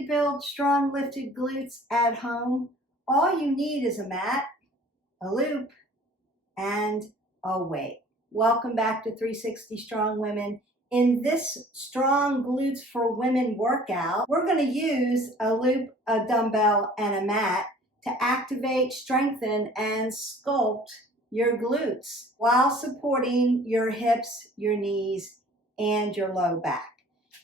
to build strong lifted glutes at home? All you need is a mat, a loop, and a weight. Welcome back to 360 Strong Women. In this Strong Glutes for Women workout, we're going to use a loop, a dumbbell, and a mat to activate, strengthen, and sculpt your glutes while supporting your hips, your knees, and your low back.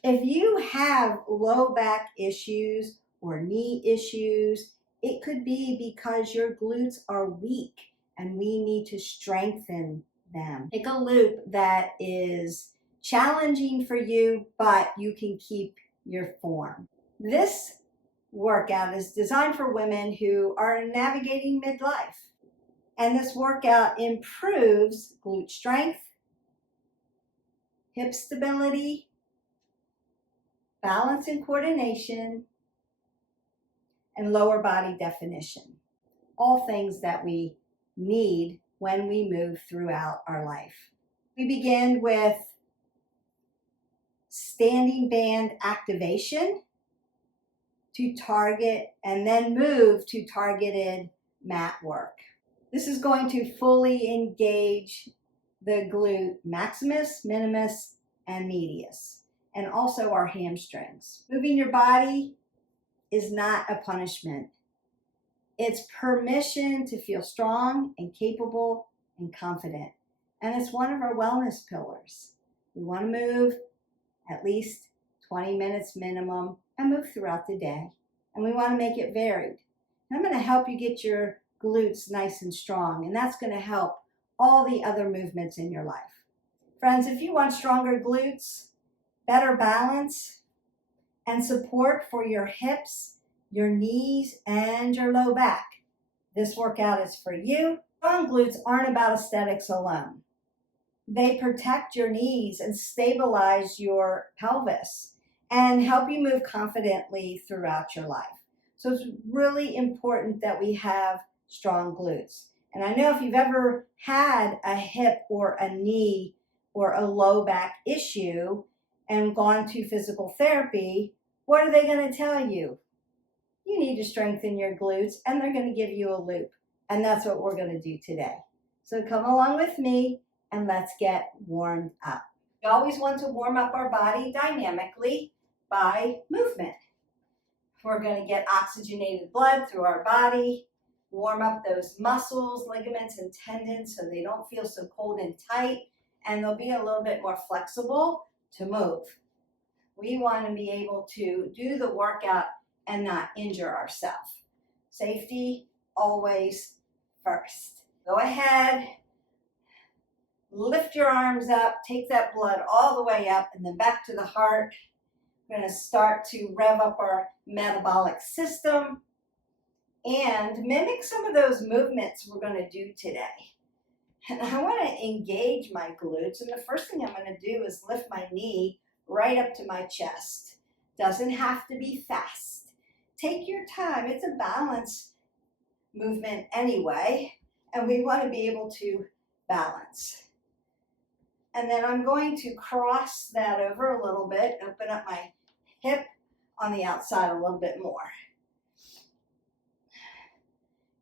If you have low back issues or knee issues, it could be because your glutes are weak and we need to strengthen them. Pick a loop that is challenging for you, but you can keep your form. This workout is designed for women who are navigating midlife. And this workout improves glute strength, hip stability, balance and coordination, and lower body definition. All things that we need when we move throughout our life. We begin with standing band activation to target and then move to targeted mat work. This is going to fully engage the glute maximus, minimus, and medius, and also our hamstrings. Moving your body is not a punishment. It's permission to feel strong and capable and confident. And it's one of our wellness pillars. We want to move at least 20 minutes minimum and move throughout the day. And we want to make it varied. And I'm going to help you get your glutes nice and strong, and that's going to help all the other movements in your life. Friends, if you want stronger glutes, better balance, and support for your hips, your knees, and your low back, this workout is for you. Strong glutes aren't about aesthetics alone. They protect your knees and stabilize your pelvis and help you move confidently throughout your life. So it's really important that we have strong glutes. And I know if you've ever had a hip or a knee or a low back issue and gone to physical therapy, what are they going to tell you? You need to strengthen your glutes, and they're going to give you a loop. And that's what we're going to do today. So come along with me and let's get warmed up. We always want to warm up our body dynamically by movement. We're going to get oxygenated blood through our body, warm up those muscles, ligaments, and tendons so they don't feel so cold and tight, and they'll be a little bit more flexible to move. We want to be able to do the workout and not injure ourselves. Safety always first. Go ahead, lift your arms up, take that blood all the way up and then back to the heart. We're going to start to rev up our metabolic system and mimic some of those movements we're going to do today. And I want to engage my glutes, and the first thing I'm going to do is lift my knee right up to my chest. Doesn't have to be fast. Take your time. It's a balance movement anyway, and we want to be able to balance. And then I'm going to cross that over a little bit, open up my hip on the outside a little bit more.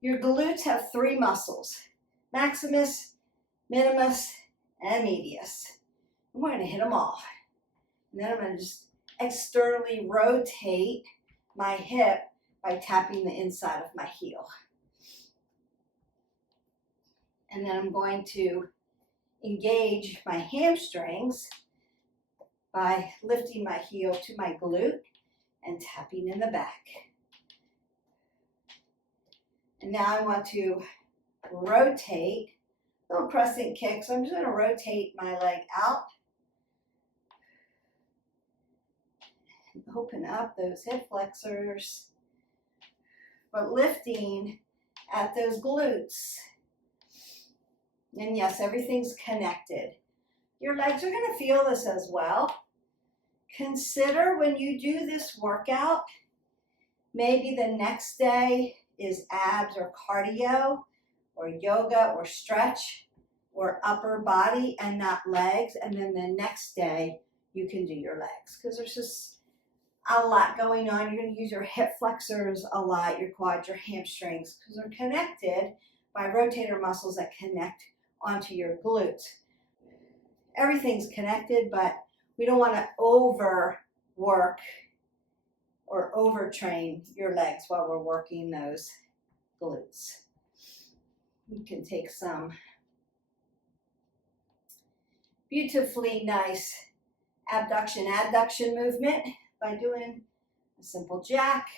Your glutes have three muscles: maximus, minimus, and medius. And we're going to hit them all. And then I'm going to just externally rotate my hip by tapping the inside of my heel. And then I'm going to engage my hamstrings by lifting my heel to my glute and tapping in the back. And now I want to rotate, little crescent kick. So I'm just going to rotate my leg out. Open up those hip flexors, but lifting at those glutes. And yes, everything's connected. Your legs are going to feel this as well. Consider when you do this workout, maybe the next day is abs or cardio or yoga or stretch or upper body and not legs. And then the next day you can do your legs, because there's just a lot going on. You're going to use your hip flexors a lot, your quads, your hamstrings, because they're connected by rotator muscles that connect onto your glutes. Everything's connected, but we don't want to overwork or overtrain your legs while we're working those glutes. You can take some beautifully nice abduction, adduction movement by doing a simple jack.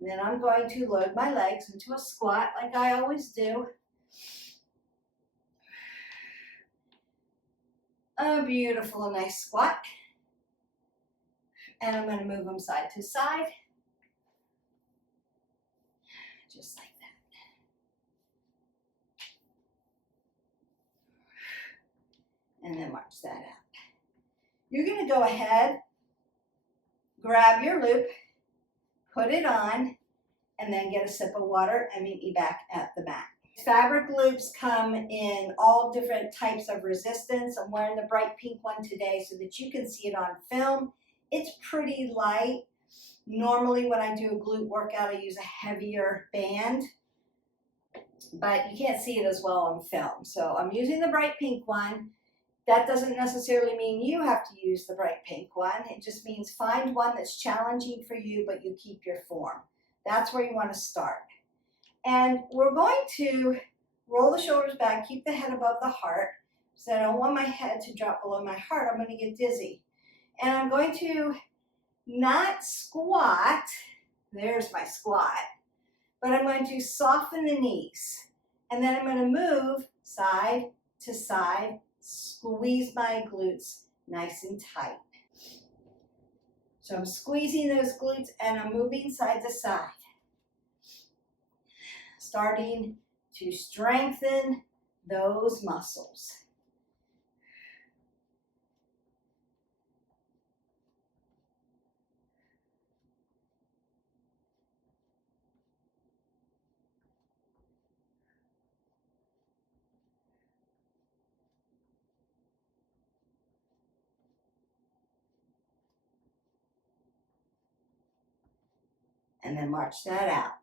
And then I'm going to load my legs into a squat like I always do. A beautiful, nice squat. And I'm going to move them side to side. Just like that. And then march that out. You're going to go ahead, grab your loop, put it on, and then get a sip of water and meet me back at the mat. Fabric loops come in all different types of resistance. I'm wearing the bright pink one today so that you can see it on film. It's pretty light. Normally when I do a glute workout, I use a heavier band, but you can't see it as well on film. So I'm using the bright pink one. That doesn't necessarily mean you have to use the bright pink one. It just means find one that's challenging for you, but you keep your form. That's where you want to start. And we're going to roll the shoulders back, keep the head above the heart, so I don't want my head to drop below my heart. I'm going to get dizzy. And I'm going to not squat, there's my squat, but I'm going to soften the knees. And then I'm going to move side to side, squeeze my glutes nice and tight. So I'm squeezing those glutes and I'm moving side to side, starting to strengthen those muscles. And then march that out.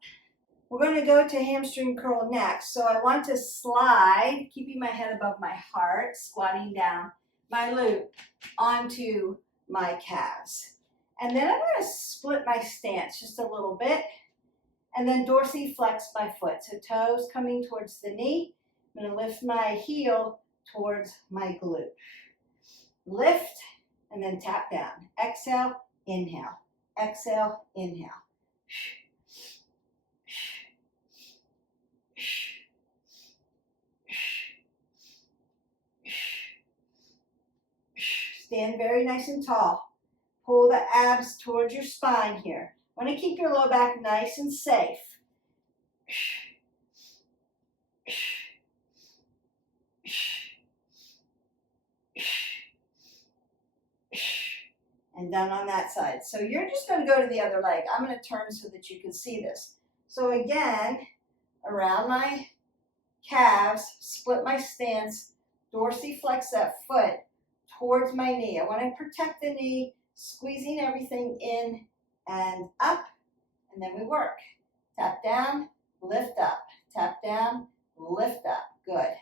We're going to go to hamstring curl next. So I want to slide, keeping my head above my heart, squatting down my loop onto my calves. And then I'm going to split my stance just a little bit and then dorsiflex my foot. So toes coming towards the knee. I'm going to lift my heel towards my glute. Lift and then tap down. Exhale, inhale. Exhale, inhale. Stand very nice and tall. Pull the abs towards your spine here. Want to keep your low back nice and safe. And done on that side. So you're just going to go to the other leg. I'm going to turn so that you can see this. So again, around my calves, split my stance, dorsiflex that foot towards my knee. I want to protect the knee, squeezing everything in and up, and then we work. Tap down, lift up. Tap down, lift up. Good.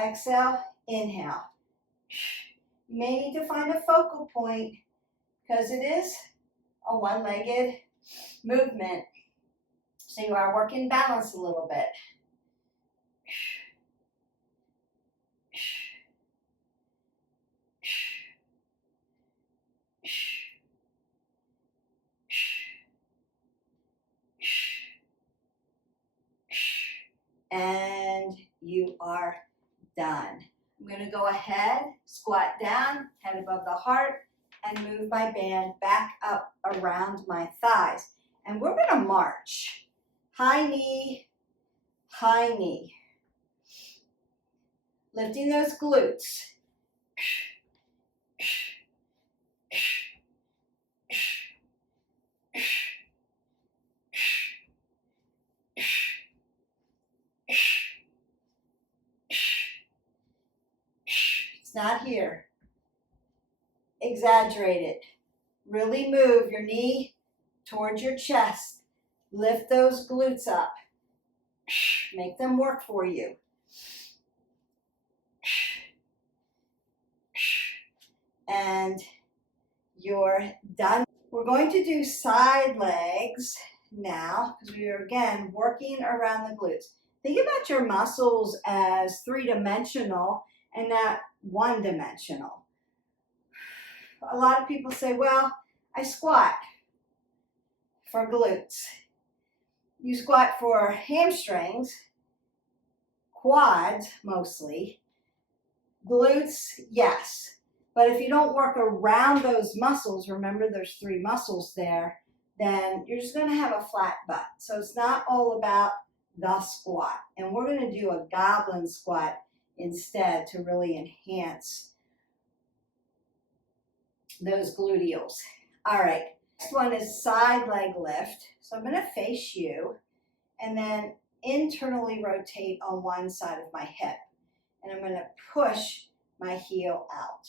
Exhale, inhale. You may need to find a focal point because it is a one-legged movement. So you are working balance a little bit. And you are done. I'm going to go ahead, squat down, head above the heart, and move my band back up around my thighs. And we're going to march. High knee, high knee. Lifting those glutes. It's not here. exaggerate it. Really move your knee towards your chest. Lift those glutes up. Make them work for you. And you're done. We're going to do side legs now because we are again working around the glutes. Think about your muscles as three-dimensional and not one-dimensional. A lot of people say, well, I squat for glutes. You squat for hamstrings, quads mostly, glutes, yes. But if you don't work around those muscles, remember there's three muscles there, then you're just going to have a flat butt. So it's not all about the squat. And we're going to do a goblin squat instead to really enhance those gluteals. All right, next one is side leg lift. So I'm going to face you and then internally rotate on one side of my hip. And I'm going to push my heel out.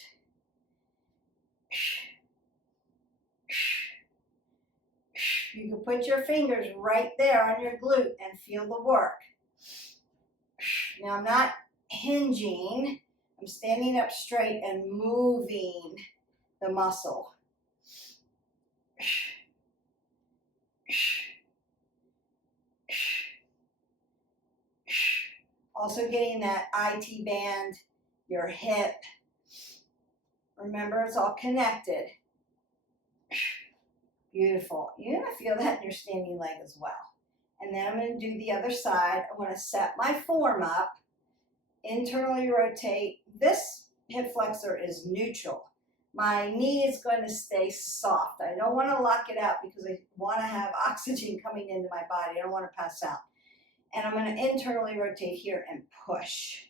You can put your fingers right there on your glute and feel the work. Now I'm not hinging. I'm standing up straight and moving the muscle. Also getting that IT band, your hip. Remember, it's all connected. Beautiful. You're going to feel that in your standing leg as well. And then I'm going to do the other side. I want to set my form up, internally rotate. This hip flexor is neutral. My knee is going to stay soft. I don't want to lock it out because I want to have oxygen coming into my body. I don't want to pass out. And I'm going to internally rotate here and push.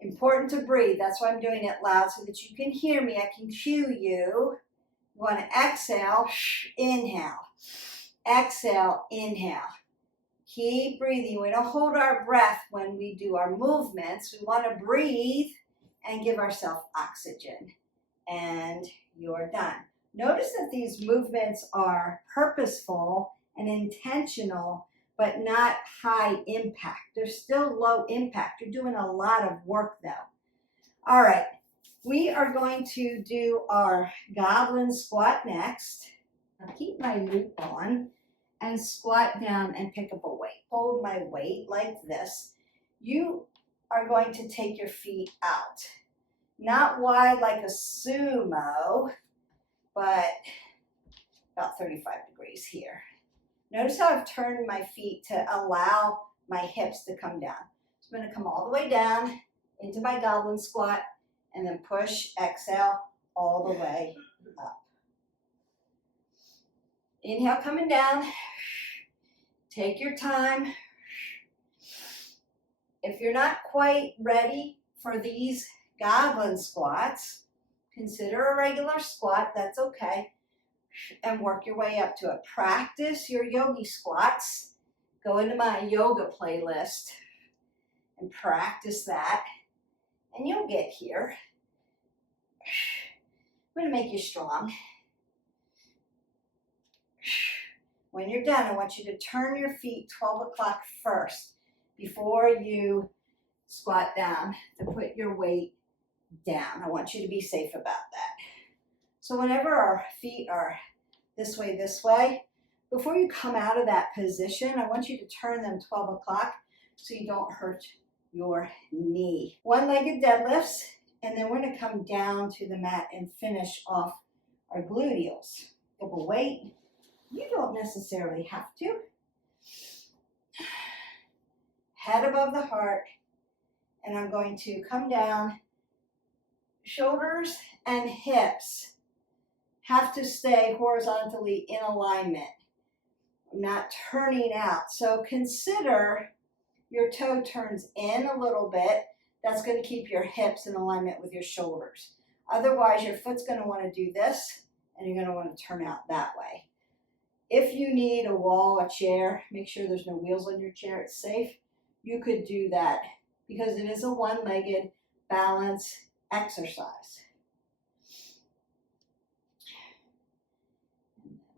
Important to breathe. That's why I'm doing it loud so that you can hear me. I can cue you. You want to exhale, inhale. Exhale, inhale. Keep breathing. We don't hold our breath when we do our movements. We want to breathe and give ourselves oxygen. And you're done. Notice that these movements are purposeful and intentional, but not high impact. They're still low impact. You're doing a lot of work though. All right, we are going to do our goblin squat next. I'll keep my loop on and squat down and pick up a weight. Hold my weight like this. You are going to take your feet out. Not wide like a sumo, but about 35 degrees here. Notice how I've turned my feet to allow my hips to come down. So I'm going to come all the way down into my goblin squat and then push, exhale, all the way up. Inhale, coming down. Take your time. If you're not quite ready for these goblin squats, consider a regular squat, that's okay. And work your way up to it. Practice your yogi squats. Go into my yoga playlist and practice that. And you'll get here. I'm going to make you strong. When you're done, I want you to turn your feet 12 o'clock first before you squat down to put your weight down. I want you to be safe about that. So whenever our feet are this way, before you come out of that position, I want you to turn them 12 o'clock so you don't hurt your knee. One-legged deadlifts, and then we're going to come down to the mat and finish off our gluteals. Pick a weight. You don't necessarily have to. Head above the heart, and I'm going to come down. Shoulders and hips have to stay horizontally in alignment. I'm not turning out. So consider your toe turns in a little bit. That's going to keep your hips in alignment with your shoulders. Otherwise, your foot's going to want to do this, and you're going to want to turn out that way. If you need a wall, a chair, make sure there's no wheels on your chair, it's safe. You could do that because it is a one-legged balance exercise.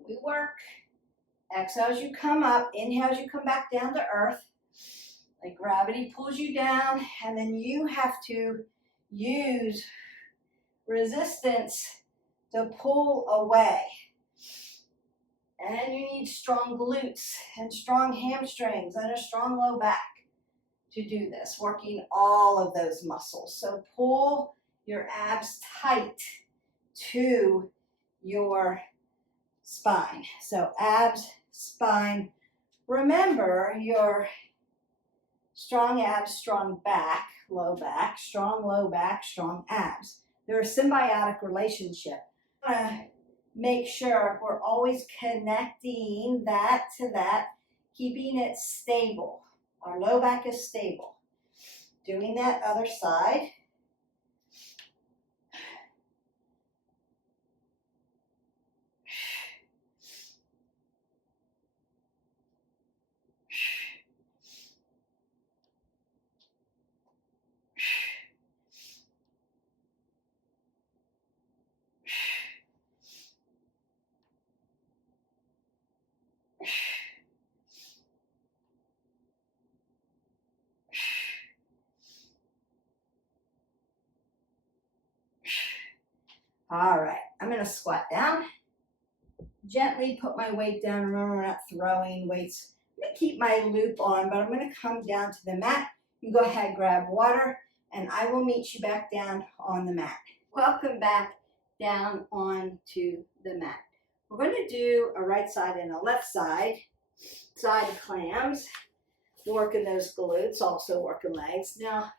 We work. Exhale as you come up, inhale as you come back down to earth. Like gravity pulls you down, and then you have to use resistance to pull away. And you need strong glutes and strong hamstrings and a strong low back to do this, working all of those muscles. So pull your abs tight to your spine. So abs, spine. Remember your strong abs, strong back, strong low back, strong abs. They're a symbiotic relationship. Make sure we're always connecting that to that, keeping it stable. Our low back is stable. Doing that other side. All right, I'm going to squat down. Gently put my weight down. Remember, we're not throwing weights. I'm going to keep my loop on, but I'm going to come down to the mat. You go ahead, grab water, and I will meet you back down on the mat. Welcome back down onto the mat. We're going to do a right side and a left side clams, working those glutes, also working legs. Now,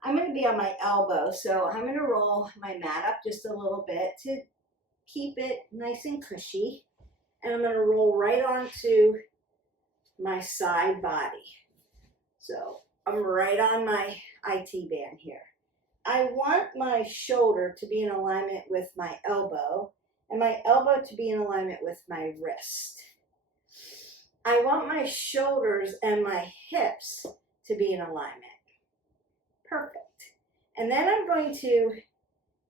I'm going to be on my elbow, so I'm going to roll my mat up just a little bit to keep it nice and cushy. And I'm going to roll right onto my side body. So I'm right on my IT band here. I want my shoulder to be in alignment with my elbow, and my elbow to be in alignment with my wrist. I want my shoulders and my hips to be in alignment. Perfect. And then I'm going to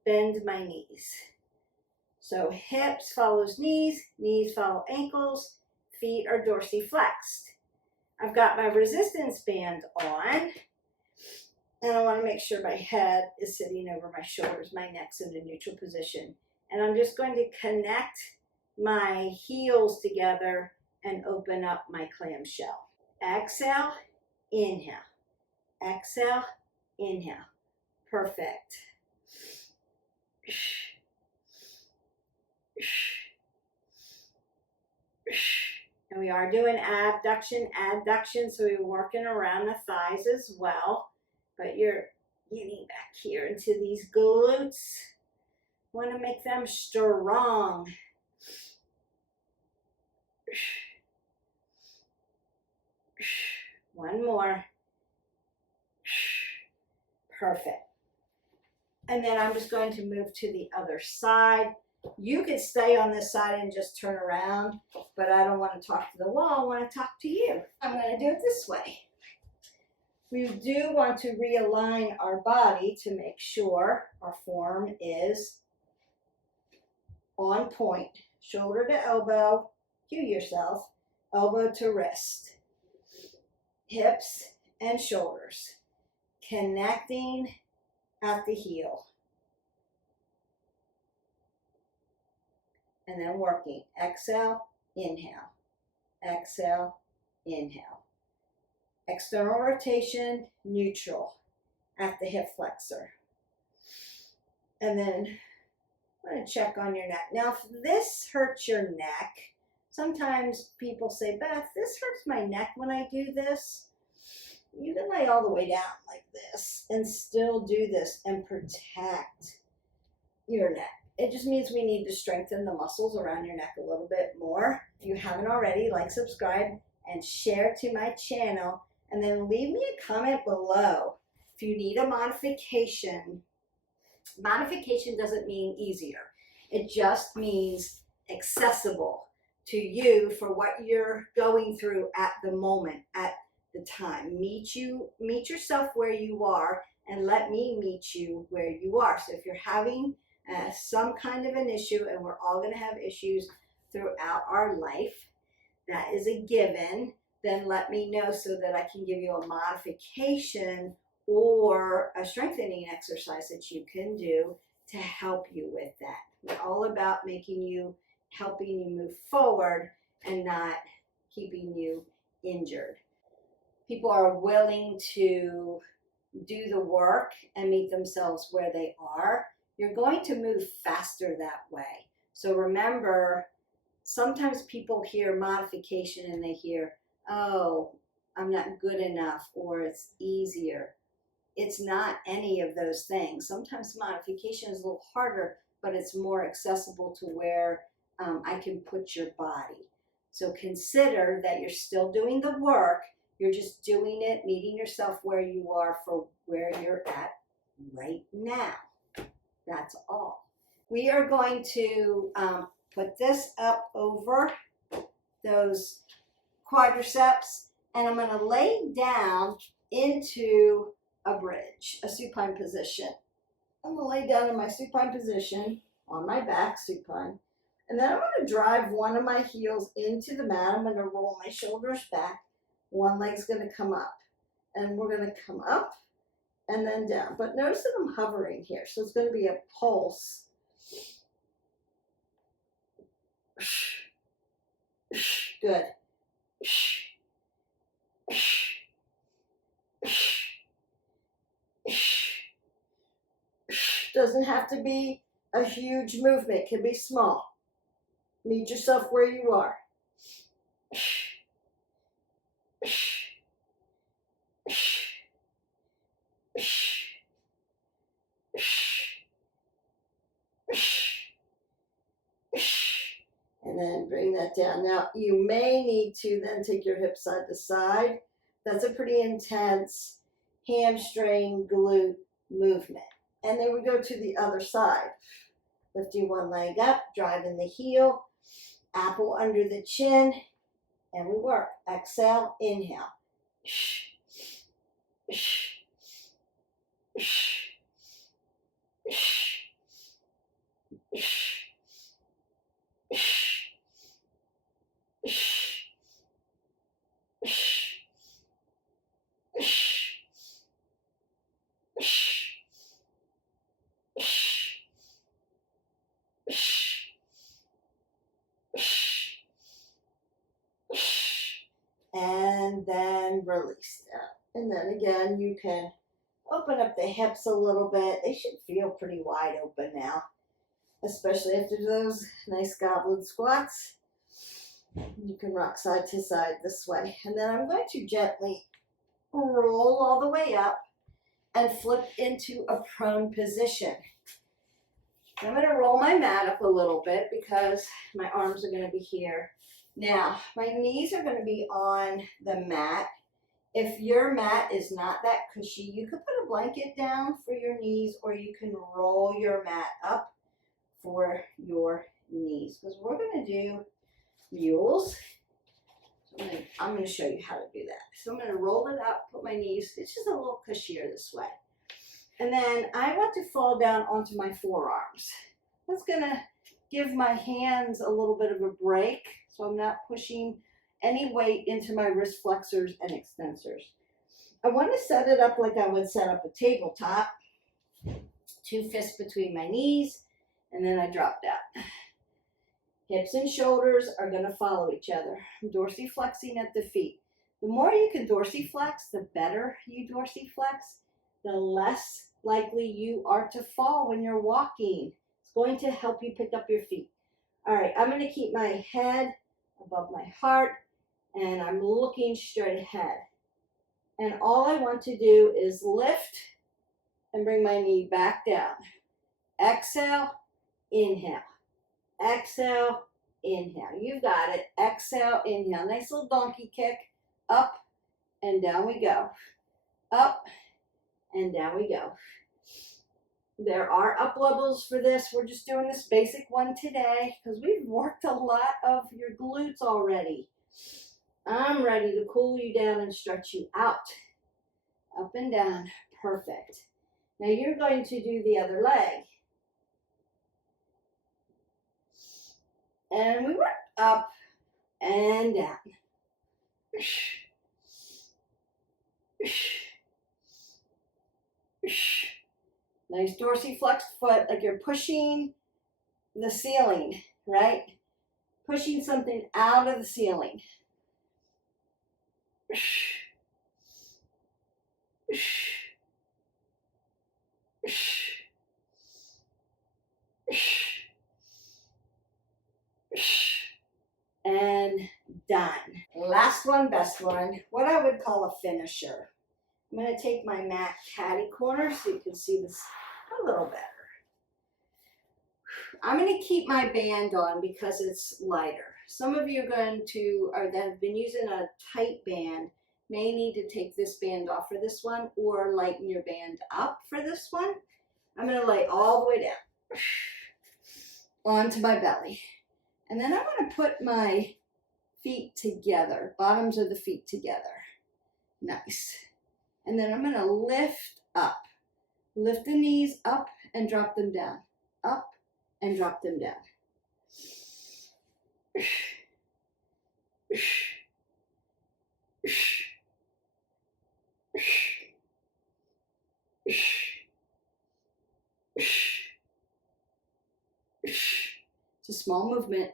bend my knees. So hips follows knees, knees follow ankles, feet are dorsiflexed. I've got my resistance band on, and I want to make sure my head is sitting over my shoulders, my neck's in a neutral position. And I'm just going to connect my heels together and open up my clamshell. Exhale, inhale. Exhale, inhale. Perfect. And we are doing abduction, adduction, so we're working around the thighs as well. But you're getting back here into these glutes. Want to make them strong. One more. Perfect. And then I'm just going to move to the other side. You could stay on this side and just turn around, but I don't want to talk to the wall. I want to talk to you. I'm going to do it this way. We do want to realign our body to make sure our form is on point. Shoulder to elbow, cue yourself, elbow to wrist. Hips and shoulders, connecting at the heel. And then working. Exhale, inhale. Exhale, inhale. External rotation, neutral at the hip flexor. And then I'm going to check on your neck. Now, if this hurts your neck, sometimes people say, Beth, this hurts my neck when I do this. You can lay all the way down like this and still do this and protect your neck. It just means we need to strengthen the muscles around your neck a little bit more. If you haven't already, like, subscribe, and share to my channel. And then leave me a comment below if you need a modification Modification doesn't mean easier. It just means accessible to you for what you're going through at the moment, at the time. Meet yourself where you are, and let me meet you where you are. So if you're having some kind of an issue, and we're all going to have issues throughout our life, that is a given, then let me know so that I can give you a modification or a strengthening exercise that you can do to help you with that. We're all about helping you move forward and not keeping you injured. People are willing to do the work and meet themselves where they are. You're going to move faster that way. So remember, sometimes people hear modification and they hear, oh, I'm not good enough, or it's easier. It's not any of those things. Sometimes modification is a little harder, but it's more accessible to where I can put your body. So consider that you're still doing the work. You're just doing it, meeting yourself where you are for where you're at right now. That's all. We are going to put this up over those quadriceps, and I'm going to lay down into a bridge, a supine position. I'm going to lay down in my supine position on my back, supine, and then I'm going to drive one of my heels into the mat. I'm going to roll my shoulders back. One leg's going to come up, and we're going to come up and then down. But notice that I'm hovering here, so it's going to be a pulse. Good. Doesn't have to be a huge movement. It can be small. Meet yourself where you are. And then bring that down. Now, you may need to then take your hips side to side. That's a pretty intense hamstring glute movement. And then we go to the other side. Lifting one leg up, driving the heel, apple under the chin, and we work. Exhale, inhale. And then release that. And then again, you can open up the hips a little bit. They should feel pretty wide open now, especially after those nice goblet squats. You can rock side to side this way. And then I'm going to gently roll all the way up and flip into a prone position. I'm going to roll my mat up a little bit because my arms are going to be here. Now, my knees are going to be on the mat. If your mat is not that cushy, you could put a blanket down for your knees, or you can roll your mat up for your knees, because we're going to do mules. So I'm going to show you how to do that. So I'm going to roll it up, put my knees, it's just a little cushier this way. And then I want to fall down onto my forearms. That's going to give my hands a little bit of a break, so I'm not pushing any weight into my wrist flexors and extensors. I want to set it up like I would set up a tabletop. 2 fists between my knees, and then I drop down. Hips and shoulders are going to follow each other. I'm dorsiflexing at the feet. The more you can dorsiflex, the better you dorsiflex, the less likely you are to fall when you're walking. It's going to help you pick up your feet. All right, I'm going to keep my head above my heart, and I'm looking straight ahead. And all I want to do is lift and bring my knee back down. Exhale, inhale. Exhale, inhale. You got it. Exhale, inhale. Nice little donkey kick. Up and down we go. Up and down we go. There are up levels for this. We're just doing this basic one today because we've worked a lot of your glutes already. I'm ready to cool you down and stretch you out. Up and down. Perfect. Now you're going to do the other leg. And we work up and down. Nice dorsiflexed foot, like you're pushing the ceiling, right? Pushing something out of the ceiling. And done. Last one, best one, what I would call a finisher. I'm going to take my mat caddy corner so you can see this a little better. I'm going to keep my band on because it's lighter. Some of you are going to, or that have been using a tight band, may need to take this band off for this one or lighten your band up for this one. I'm going to lay all the way down onto my belly. And then I'm going to put my feet together, bottoms of the feet together. Nice. And then I'm going to lift up. Lift the knees up and drop them down. Up and drop them down. It's a small movement.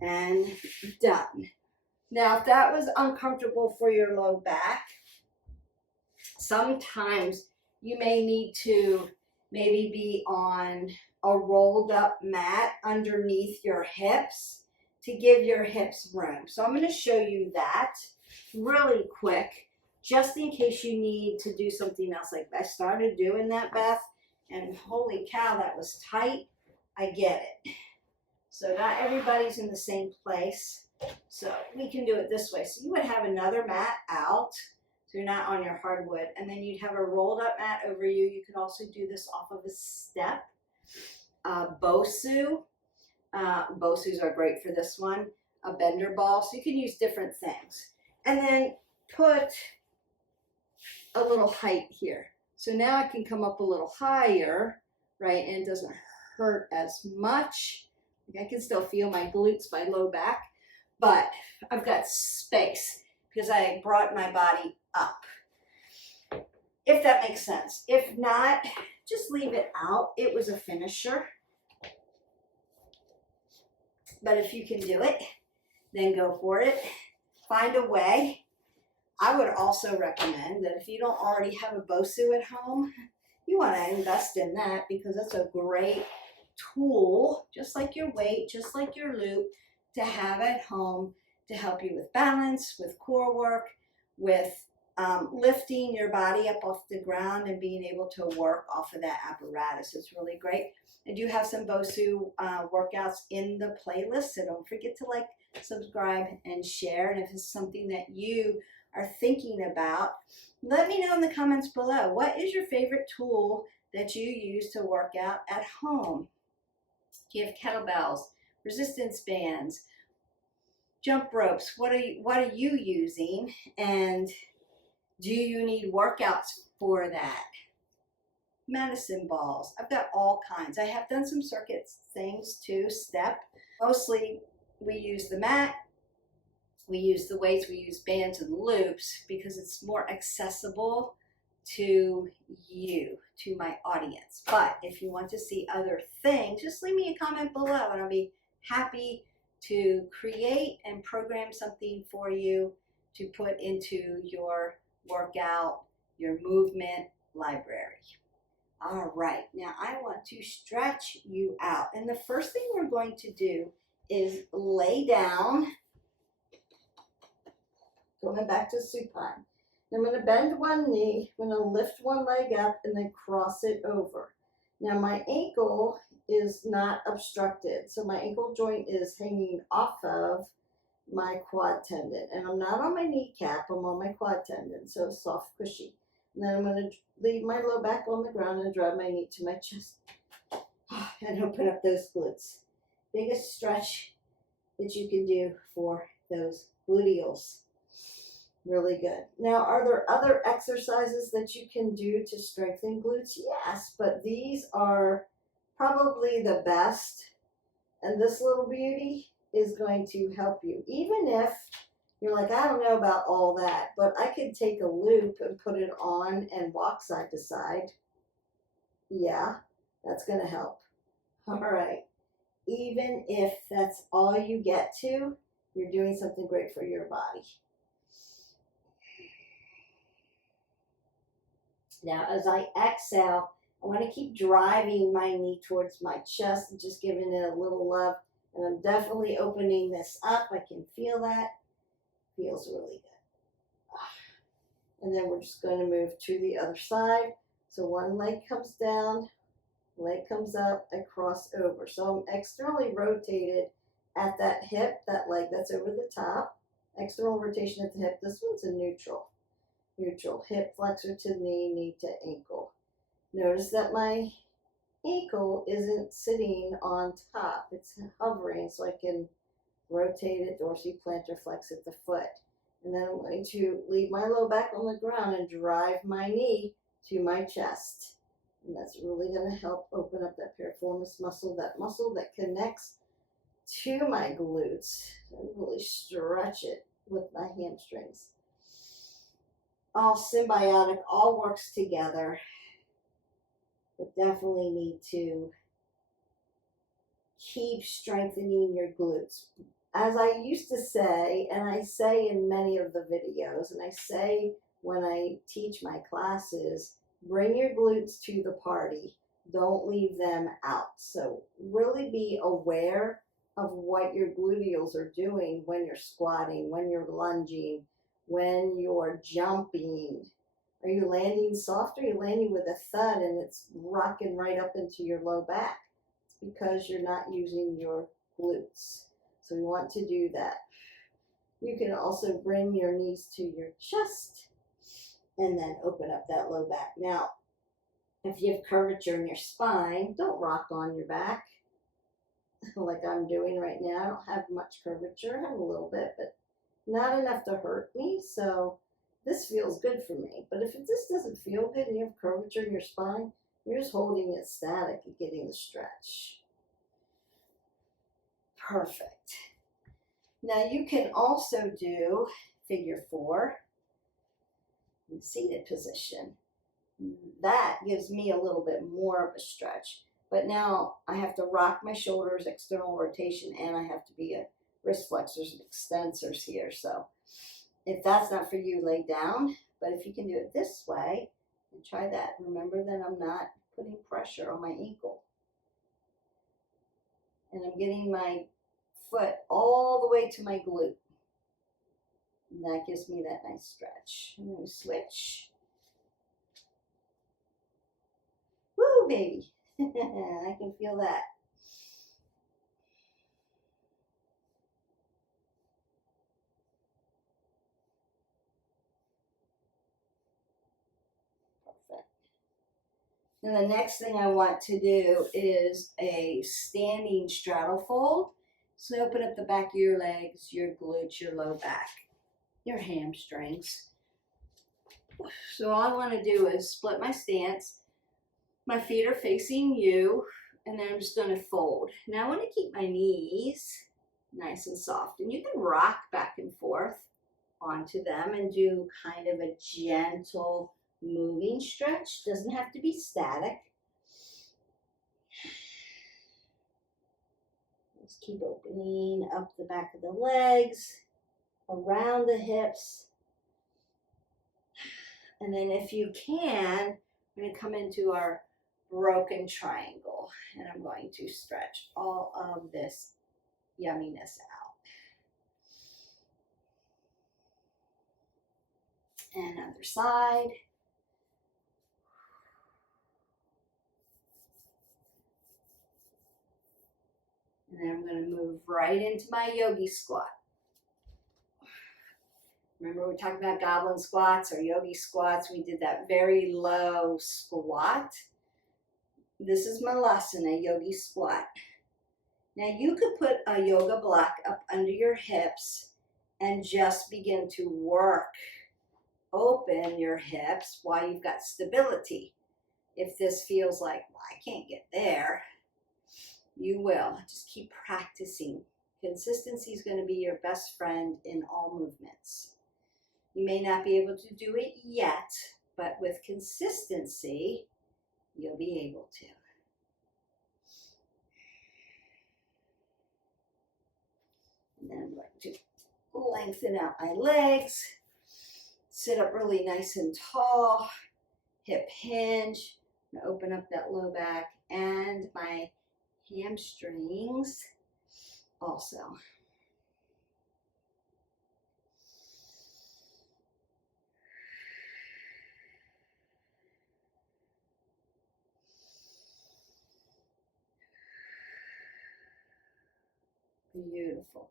And done. Now, if that was uncomfortable for your low back, sometimes you may need to maybe be on a rolled up mat underneath your hips to give your hips room. So I'm going to show you that really quick, just in case you need to do something else. Like I started doing that, Beth, and holy cow, that was tight. I get it. So not everybody's in the same place. So we can do it this way. So you would have another mat out, so you're not on your hardwood, and then you'd have a rolled up mat over you. You could also do this off of a step. Bosu. Bosus are great for this one. A bender ball. So you can use different things. And then put a little height here. So now I can come up a little higher, right? And it doesn't hurt as much. I can still feel my glutes, my low back, but I've got space because I brought my body up. If that makes sense. If not, just leave it out. It was a finisher. But if you can do it, then go for it. Find a way. I would also recommend that if you don't already have a Bosu at home, you want to invest in that because that's a great tool, just like your weight, just like your loop, to have at home to help you with balance, with core work, with lifting your body up off the ground and being able to work off of that apparatus. It's really great. I do have some Bosu workouts in the playlist, so don't forget to like, subscribe, and share. And if it's something that you are thinking about, let me know in the comments below. What is your favorite tool that you use to work out at home? Do you have kettlebells, resistance bands, jump ropes? What are you using? And do you need workouts for that? Medicine balls. I've got all kinds. I have done some circuit things too, step. Mostly we use the mat, we use the weights, we use bands and loops because it's more accessible to you, to my audience. But if you want to see other things, just leave me a comment below and I'll be happy to create and program something for you to put into your workout, your movement library. All right, now I want to stretch you out. And the first thing we're going to do is lay down, going back to supine. I'm going to bend one knee, I'm going to lift one leg up and then cross it over. Now my ankle is not obstructed, so my ankle joint is hanging off of my quad tendon, and I'm not on my kneecap, I'm on my quad tendon, so it's soft, cushy. And then I'm going to leave my low back on the ground and drive my knee to my chest and open up those glutes. Biggest stretch that you can do for those gluteals. Really good. Now, are there other exercises that you can do to strengthen glutes? Yes, but these are probably the best. And this little beauty is going to help you. Even if you're like, I don't know about all that, but I could take a loop and put it on and walk side to side. Yeah, that's going to help. All right. Even if that's all you get to, you're doing something great for your body. Now, as I exhale, I want to keep driving my knee towards my chest and just giving it a little love. And I'm definitely opening this up. I can feel that. Feels really good. And then we're just going to move to the other side. So one leg comes down, leg comes up, I cross over. So I'm externally rotated at that hip, that leg that's over the top. External rotation at the hip. This one's a neutral. Neutral, hip flexor to knee, knee to ankle. Notice that my ankle isn't sitting on top. It's hovering so I can rotate it, dorsiplantar flex at the foot. And then I'm going to leave my low back on the ground and drive my knee to my chest. And that's really going to help open up that piriformis muscle that connects to my glutes, and really stretch it with my hamstrings. All symbiotic, all works together, but definitely need to keep strengthening your glutes. As I used to say, and I say in many of the videos, and I say when I teach my classes, bring your glutes to the party. Don't leave them out. So really be aware of what your gluteals are doing when you're squatting, when you're lunging, when you're jumping. Are you landing soft, or are you landing with a thud and it's rocking right up into your low back? It's because you're not using your glutes. So we want to do that. You can also bring your knees to your chest and then open up that low back. Now, if you have curvature in your spine, don't rock on your back like I'm doing right now. I don't have much curvature. I have a little bit, but not enough to hurt me. So this feels good for me. But if this doesn't feel good and you have curvature in your spine, you're just holding it static and getting the stretch. Perfect. Now you can also do figure 4 in seated position. That gives me a little bit more of a stretch. But now I have to rock my shoulders, external rotation, and I have to be a wrist flexors and extensors here. So if that's not for you, lay down. But if you can do it this way, and try that. Remember that I'm not putting pressure on my ankle. And I'm getting my foot all the way to my glute. And that gives me that nice stretch. And then we switch. Woo, baby. I can feel that. Perfect. And the next thing I want to do is a standing straddle fold. So open up the back of your legs, your glutes, your low back, your hamstrings. So all I want to do is split my stance. My feet are facing you, and then I'm just going to fold. Now I want to keep my knees nice and soft. And you can rock back and forth onto them and do kind of a gentle moving stretch. Doesn't have to be static. Just keep opening up the back of the legs, around the hips. And then if you can, we're going to come into our broken triangle, and I'm going to stretch all of this yumminess out. And other side. And then I'm going to move right into my yogi squat. Remember we talked about goblin squats or yogi squats. We did that very low squat. This is Malasana, yogi squat. Now you could put a yoga block up under your hips and just begin to work. Open your hips while you've got stability. If this feels like, well, I can't get there, you will. Just keep practicing. Consistency is going to be your best friend in all movements. You may not be able to do it yet, but with consistency, you'll be able to. And then I'm going to lengthen out my legs, sit up really nice and tall, hip hinge, I'm going to open up that low back and my hamstrings also. Beautiful.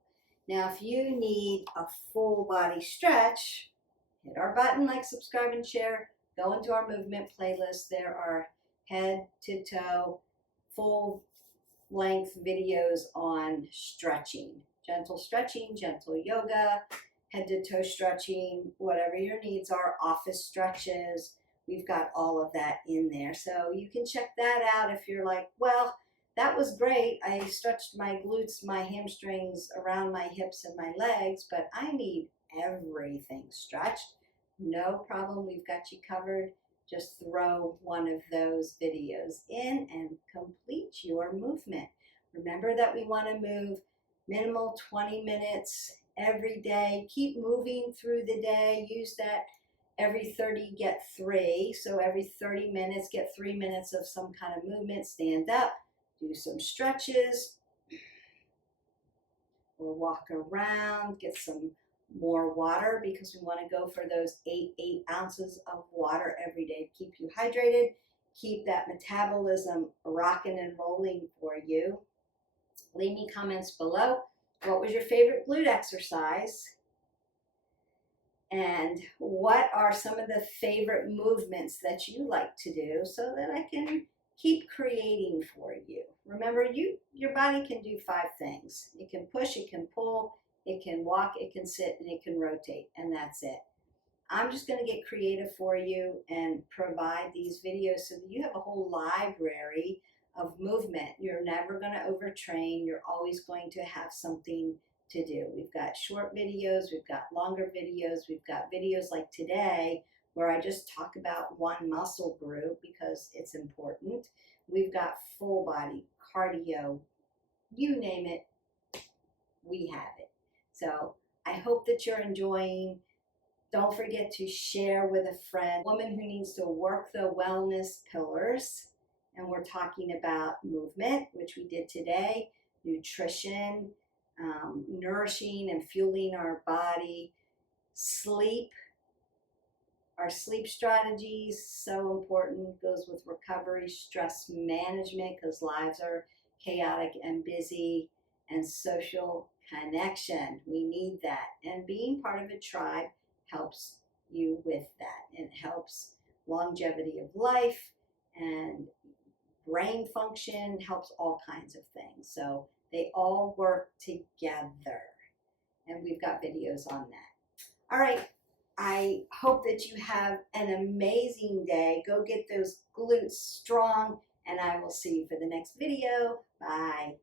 Now, if you need a full body stretch, hit our button, like, subscribe, and share. Go into our movement playlist. There are head to toe, full length videos on stretching. Gentle stretching, gentle yoga, head to toe stretching, whatever your needs are, office stretches. We've got all of that in there. So you can check that out if you're like, well, that was great. I stretched my glutes, my hamstrings, around my hips and my legs, but I need everything stretched. No problem. We've got you covered. Just throw one of those videos in and complete your movement. Remember that we want to move minimal 20 minutes every day. Keep moving through the day. Use that every 30, get 3. So every 30 minutes, get 3 minutes of some kind of movement. Stand up. Do some stretches or walk around, get some more water because we want to go for those 8 ounces of water every day to keep you hydrated, keep that metabolism rocking and rolling for you. Leave me comments below. What was your favorite glute exercise? And what are some of the favorite movements that you like to do so that I can keep creating for you. Remember, your body can do 5 things. It can push, it can pull, it can walk, it can sit, and it can rotate, and that's it. I'm just going to get creative for you and provide these videos so that you have a whole library of movement. You're never going to overtrain. You're always going to have something to do. We've got short videos, we've got longer videos, we've got videos like today where I just talk about one muscle group because it's important. We've got full body, cardio, you name it, we have it. So I hope that you're enjoying. Don't forget to share with a friend, woman who needs to work the wellness pillars. And we're talking about movement, which we did today, nutrition, nourishing and fueling our body, sleep. Our sleep strategies, so important, goes with recovery, stress management, because lives are chaotic and busy, and social connection. We need that. And being part of a tribe helps you with that. It helps longevity of life and brain function, helps all kinds of things. So they all work together. And we've got videos on that. All right. I hope that you have an amazing day. Go get those glutes strong, and I will see you for the next video. Bye.